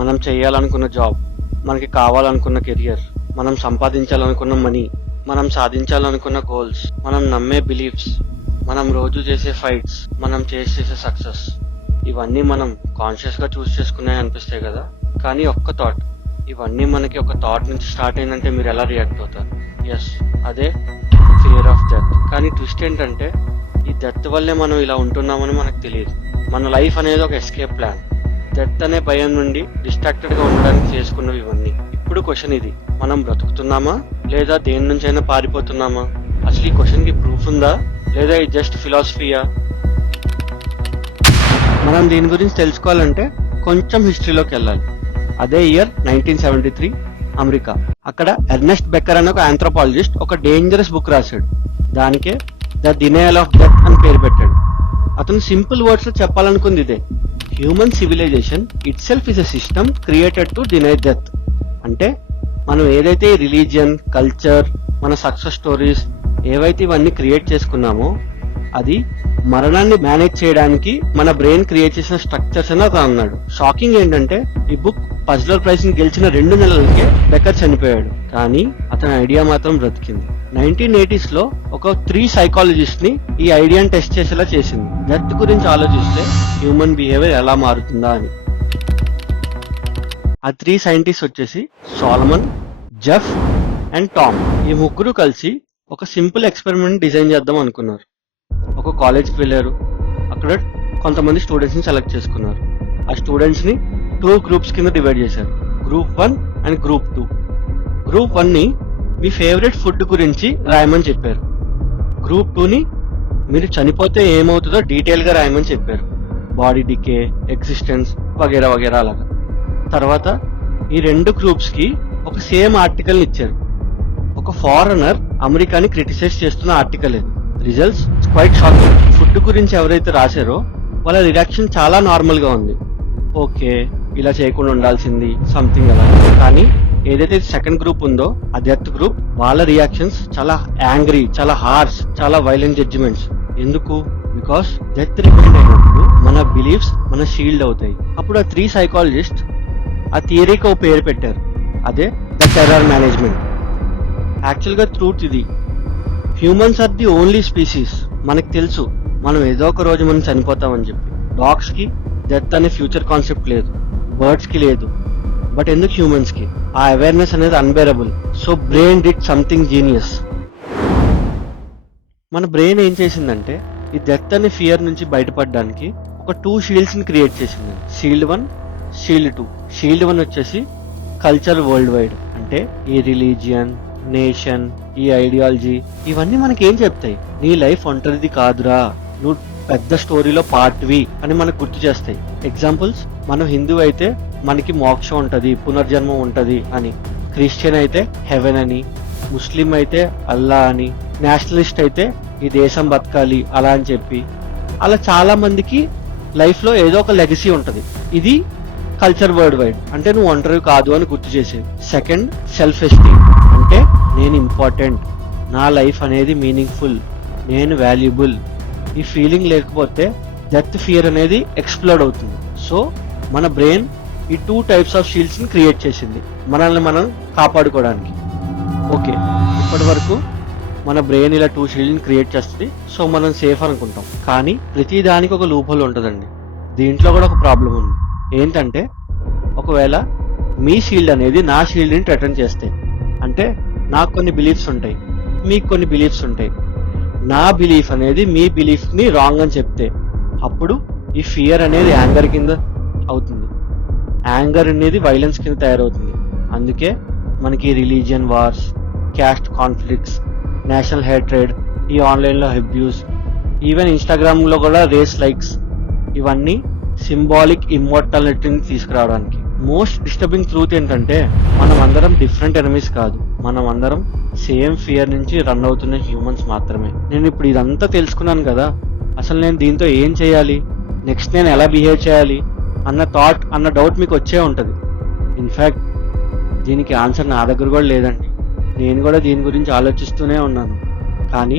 మనం చేయాలనుకున్న జాబ్, మనకి కావాలనుకున్న కెరియర్, మనం సంపాదించాలనుకున్న మనీ, మనం సాధించాలనుకున్న గోల్స్, మనం నమ్మే బిలీఫ్స్, మనం రోజు చేసే ఫైట్స్, మనం చేసే సక్సెస్, ఇవన్నీ మనం కాన్షియస్ గా చూస్ చేసుకున్నాయి అనిపిస్తాయి కదా. కానీ ఒక్క థాట్, ఇవన్నీ మనకి ఒక థాట్ నుంచి స్టార్ట్ అయిందంటే మీరు ఎలా రియాక్ట్ అవుతారు? ఎస్, అదే ఫియర్ ఆఫ్ డెత్. కానీ ట్విస్ట్ ఏంటంటే ఈ డెత్ వల్లే మనం ఇలా ఉంటున్నామని మనకు తెలియదు. మన లైఫ్ అనేది ఒక ఎస్కేప్ ప్లాన్. డెత్ అనే భయం నుండి డిస్ట్రాక్టెడ్ గా ఉండడానికి చేసుకున్నవి ఇవన్నీ. ఇప్పుడు క్వశ్చన్ ఇది, మనం బ్రతుకుతున్నామా లేదా దేని నుంచైనా పారిపోతున్నామా? అసలు ఈ క్వశ్చన్ కి ప్రూఫ్ ఉందా లేదా ఇది జస్ట్ ఫిలాసఫీయా? మనం దీని గురించి తెలుసుకోవాలంటే కొంచెం హిస్టరీలోకి వెళ్ళాలి. అదే ఇయర్ 1973 అమెరికా. అక్కడ ఎర్నెస్ట్ బెక్కర్ అనే ఒక ఆంథ్రోపాలజిస్ట్ ఒక డేంజరస్ బుక్ రాశాడు. దానికే ద డినయల్ ఆఫ్ డెత్ అని పేరు పెట్టాడు. అతను సింపుల్ వర్డ్స్ లో చెప్పాలనుకుంది ఇదే: human civilization itself is a system created to deny death. అంటే మనం ఏదైతే రిలీజియన్, కల్చర్, మన సక్సెస్ స్టోరీస్ ఏవైతే ఇవన్నీ క్రియేట్ చేసుకున్నామో అది మరణాన్ని మేనేజ్ చేయడానికి మన బ్రెయిన్ క్రియేట్ చేసిన స్ట్రక్చర్స్ అని అతను అన్నాడు. షాకింగ్ ఏంటంటే ఈ బుక్ పజ్లర్ ప్రైజ్ ని గెలిచిన 2 నెలలకే బెక్కర్ చనిపోయాడు, కానీ అతని ఐడియా మాత్రం బ్రతికింది. 1980s లో ఒక 3 సైకాలజిస్ట్ ని ఈ ఐడియాని టెస్ట్ చేసేలా చేసింది. డెత్ గురించి ఆలోచిస్తే హ్యూమన్ బిహేవియర్ ఎలా మారుతుందా అని. ఆ 3 సైంటిస్ట్ వచ్చేసి సాలమన్, జెఫ్ అండ్ టామ్. ఈ ముగ్గురు కలిసి ఒక సింపుల్ ఎక్స్పెరిమెంట్ డిజైన్ చేద్దాం అనుకున్నారు. ఒక కాలేజ్కి వెళ్ళారు. అక్కడ కొంతమంది స్టూడెంట్స్ ని సెలెక్ట్ చేసుకున్నారు. ఆ స్టూడెంట్స్ ని 2 గ్రూప్స్ కింద డివైడ్ చేశారు, గ్రూప్ 1 అండ్ గ్రూప్ 2. గ్రూప్ 1 ని మీ ఫేవరెట్ ఫుడ్ గురించి రాయమని చెప్పారు. గ్రూప్ 2 ని మీరు చనిపోతే ఏమవుతుందో డీటెయిల్ గా రాయమని చెప్పారు, బాడీ డికే, ఎగ్జిస్టెన్స్ వగేరా వగేరా అలాగా. తర్వాత ఈ 2 గ్రూప్స్ కి ఒక సేమ్ ఆర్టికల్ ఇచ్చారు. ఒక ఫారెనర్ అమెరికాని క్రిటిసైజ్ చేస్తున్న ఆర్టికల్ ఇది. Results quite shocking. ఫుడ్ గురించి ఎవరైతే రాశారో వాళ్ళ రియాక్షన్ చాలా నార్మల్ గా ఉంది, ఓకే ఇలా చేయకుండా ఉండాల్సింది సంథింగ్ అలా. కానీ ఏదైతే సెకండ్ గ్రూప్ ఉందో ఆ డెత్ గ్రూప్, వాళ్ళ రియాక్షన్స్ చాలా యాంగ్రీ, చాలా హార్ష్, చాలా వైలెంట్ జడ్జిమెంట్స్. ఎందుకు? బికాస్ డెత్ రిమైండ్ అయినప్పుడు మన బిలీఫ్స్ మన షీల్డ్ అవుతాయి. అప్పుడు ఆ 3 సైకాలజిస్ట్ ఆ థియరీకి ఒక పేరు పెట్టారు, అదే ద టెర్రర్ మేనేజ్మెంట్. యాక్చువల్ గా ట్రూత్ ఇది, humans are the only species. మనకు తెలుసు మనం ఏదో ఒక రోజు మనం చనిపోతామని చెప్పి. డాగ్స్ కి డెత్ అనే ఫ్యూచర్ కాన్సెప్ట్ లేదు, బర్డ్స్ కి లేదు, బట్ ఎందుకు హ్యూమన్స్ కి? ఆ అవేర్నెస్ అనేది unbearable. So brain did something genius. మన బ్రెయిన్ ఏం చేసిందంటే ఈ డెత్ అనే ఫియర్ నుంచి బయటపడడానికి ఒక 2 షీల్డ్స్ ని క్రియేట్ చేసింది. Shield 1, shield 2. షీల్డ్ 1 వచ్చేసి కల్చర్ వరల్డ్ వైడ్, అంటే ఈ రిలీజియన్, నేషన్, ఈ ఐడియాలజీ ఇవన్నీ మనకి ఏం చెప్తాయి? నీ లైఫ్ ఒంటరిది కాదురా, నువ్వు పెద్ద స్టోరీలో పార్ట్వి అని మనకు గుర్తు చేస్తాయి. ఎగ్జాంపుల్స్, మనం హిందూ అయితే మనకి మోక్షం ఉంటది, పునర్జన్మ ఉంటది అని. క్రిస్టియన్ అయితే హెవెన్ అని, ముస్లిం అయితే అల్లా అని, నేషనలిస్ట్ అయితే ఈ దేశం బతకాలి అలా అని చెప్పి. అలా చాలా మందికి లైఫ్ లో ఏదో ఒక లెగసీ ఉంటది. ఇది కల్చర్ వరల్డ్ వైడ్, అంటే నువ్వు ఒంటరి కాదు అని గుర్తు చేసేది. సెకండ్, సెల్ఫ్ ఎస్టీమ్, అంటే నేను ఇంపార్టెంట్, నా లైఫ్ అనేది మీనింగ్ఫుల్, నేను వాల్యుబుల్. ఈ ఫీలింగ్ లేకపోతే డెత్ ఫియర్ అనేది ఎక్స్ప్లోడ్ అవుతుంది. సో మన బ్రెయిన్ ఈ 2 టైప్స్ ఆఫ్ షీల్డ్స్ ని క్రియేట్ చేసింది మనల్ని మనం కాపాడుకోవడానికి. ఓకే, ఇప్పటి వరకు మన బ్రెయిన్ ఇలా 2 షీల్డ్ ని క్రియేట్ చేస్తుంది, సో మనం సేఫ్ అనుకుంటాం. కానీ ప్రతి దానికి ఒక లూప్ హోల్ ఉంటుందండి. దీంట్లో కూడా ఒక ప్రాబ్లం ఉంది. ఏంటంటే ఒకవేళ మీ షీల్డ్ అనేది నా షీల్డ్ ని థ్రెటన్ చేస్తే, అంటే నాకు కొన్ని బిలీఫ్స్ ఉంటాయి, మీకు కొన్ని బిలీఫ్స్ ఉంటాయి, నా బిలీఫ్ అనేది మీ బిలీఫ్ ని రాంగ్ అని చెప్తే, అప్పుడు ఈ ఫియర్ అనేది యాంగర్ కింద అవుతుంది, యాంగర్ అనేది వైలెన్స్ కింద తయారవుతుంది. అందుకే మనకి religion wars, caste conflicts, national hatred, ఈ ఆన్లైన్ లో అబ్యూస్, ఈవెన్ ఇన్స్టాగ్రామ్ లో కూడా రేస్ లైక్స్, ఇవన్నీ సింబాలిక్ ఇమ్మోర్టాలిటీని తీసుకురావడానికి. మోస్ట్ డిస్టర్బింగ్ ట్రూత్ ఏంటంటే మనం అందరం డిఫరెంట్ ఎనిమీస్ కాదు, మనం అందరం సేమ్ ఫియర్ నుంచి రన్ అవుతున్న హ్యూమన్స్ మాత్రమే. నేను ఇప్పుడు ఇదంతా తెలుసుకున్నాను కదా, అసలు నేను దీంతో ఏం చేయాలి, నెక్స్ట్ నేను ఎలా బిహేవ్ చేయాలి అన్న థాట్, అన్న డౌట్ మీకు వచ్చే ఉంటది. ఇన్ఫాక్ట్ దీనికి ఆన్సర్ నా దగ్గర కూడా లేదండి. నేను కూడా దీని గురించి ఆలోచిస్తూనే ఉన్నాను. కానీ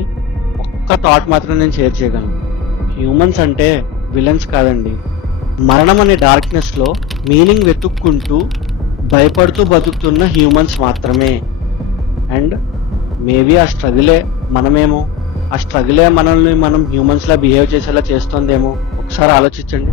ఒక్క థాట్ మాత్రం నేను షేర్ చేయగలను, హ్యూమన్స్ అంటే విలన్స్ కాదండి, మరణం అనే డార్క్నెస్ లో మీనింగ్ వెతుక్కుంటూ భయపడుతూ బతుకుతున్న హ్యూమన్స్ మాత్రమే. అండ్ మేబీ ఆ స్ట్రగులే మనమేమో, ఆ స్ట్రగులే మనల్ని మనం హ్యూమన్స్ లా బిహేవ్ చేసేలా చేస్తుందేమో. ఒకసారి ఆలోచించండి.